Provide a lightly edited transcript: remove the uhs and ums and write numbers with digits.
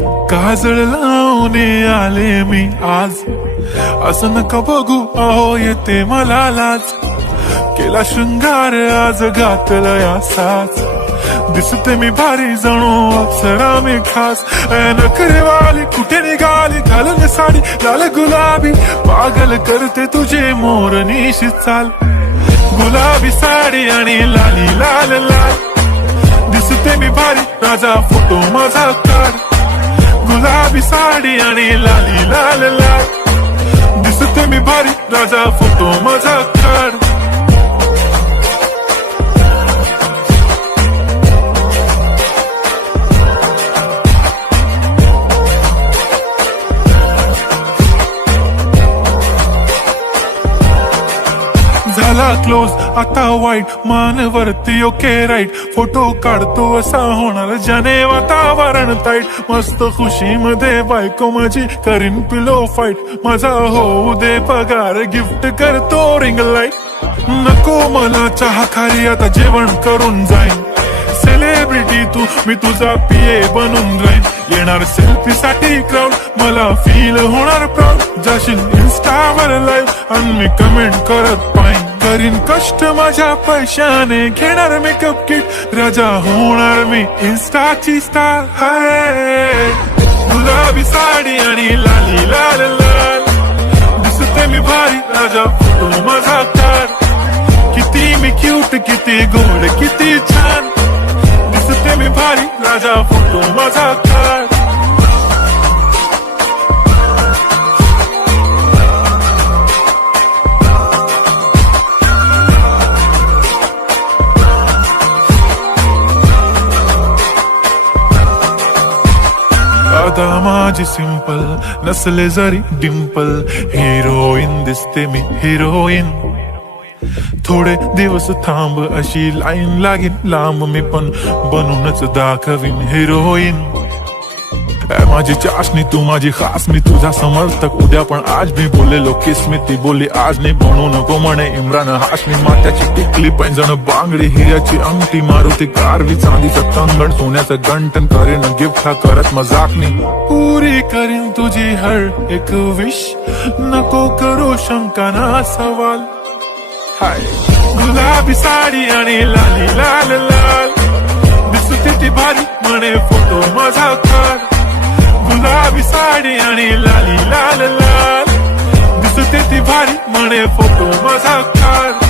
काजळ लावून आले मी आज, असं नका बघू अहो येते मला लाज. केला शृंगार आज घातला या साज, दिसते मी भारी जणू अप्सरा मी खास. नखरेवाली कुठे निघाली घालून साडी लाल गुलाबी, पागल करते तुझे मोरनीशी चाल. गुलाबी साडी आणि लाली लाल लाल, दिसते मी भारी राजा फोटो माझा काढ. गुलाबी साडी आणि लाली लाल लाल, दिसते मी भारी राजा फोटो माझा काढ. झाला क्लोज आता वाईट, मानवरती ओके राईट. फोटो काढतो असा होणार ज्याने वातावरण ताईट. मस्त खुशी मध्ये बायको माझी करीन पिलो फाईट. माझा होऊ दे पगार गिफ्ट करतो रिंग लाईट. नको मला चहा खारी आता जेवण करून जाईन. सेलिब्रिटी तू मी तुझा पिये बनून राहीन. येणार सेल्फी साठी क्राऊड मला फील होणार प्राऊड. जाशील इन्स्टावर लाईव्ह आणि मी कमेंट करत पाहिन. करीन कष्ट माझ्या पैशाने घेणार मेकअप किट. राजा होणार मी इन्स्टाची स्टार. हाय गुलाबी साडी आणि लाली लाल लाल, दिसते मी भारी राजा फोटो माझा काढ. किती मी क्यूट किती गोड किती छान, दिसते मी भारी राजा फोटो माझा काढ. आता माझी सिंपल नसले जरी डिंपल, हिरोईन दिसते मी हिरोईन. थोडे दिवस थांब अशी लाईन लागेल लांब, मी पण बनूनच दाखवीन हिरोईन. माझी चाशनी तू माझी खास, मी तुझा समर्थक उद्या पण आज. मी बोललेलो किस मी ती बोलली आज नाही. बनू नको म्हणे इम्रान हाशमी. माथ्याची टिकली पैंजण बांगडी हिऱ्याची अंगठी, मारुती कारवी चांदीचं कंगण सोन्याचं गंटन. करीन गिफ्ट हा करत मजाकनी, पुरी करीन तुझी हर एक विश. नको करू शंका ना सवाल. हाय गुलाबी साडी आणि लाली लाल लाल, दिसते ती भारी म्हणे फोटो माझा काढ. गुलाबी साडी आणि लाली लाल लाल, दिसते ती भारी म्हणे फोटो माझा काढ.